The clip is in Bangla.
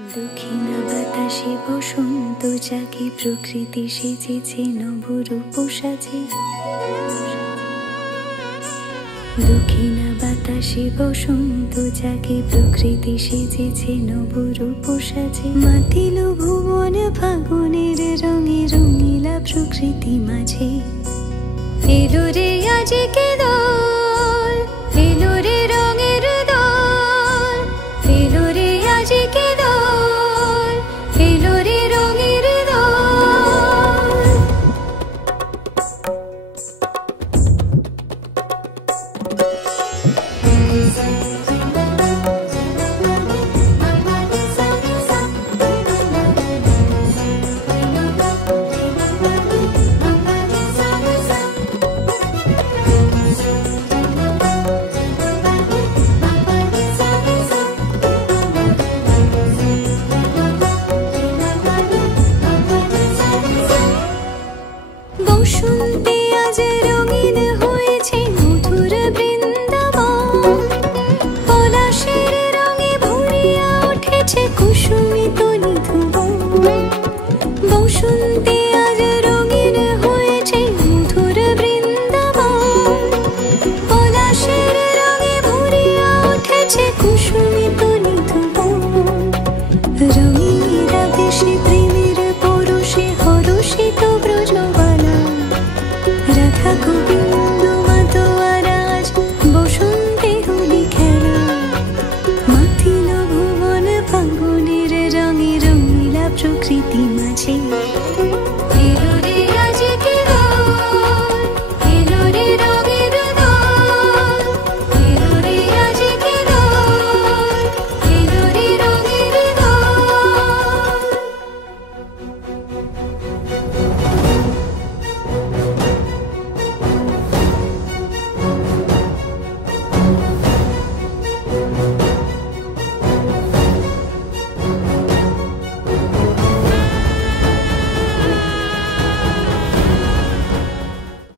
দক্ষিণা বাতাসে বসন্ত জাগে, প্রকৃতি সেজেছে নবরূপ সাজে। দক্ষিণা বাতাসে বসন্ত জাগে, প্রকৃতি সেজেছে নবরূপ সাজে। মাতিল ভুবন ফাগুনের রঙে, রঙিলা প্রকৃতি মাঝে। এলো রে আজকে দোল, এলো রে রঙের দোল, এলো রে আজকে দোল, এলো রে রঙের দোল। বসন্তে আজ রঙিন হয়েছে মধুর বৃন্দাবন, পলাশের রঙে ভরিয়া উঠেছে কুসুমিত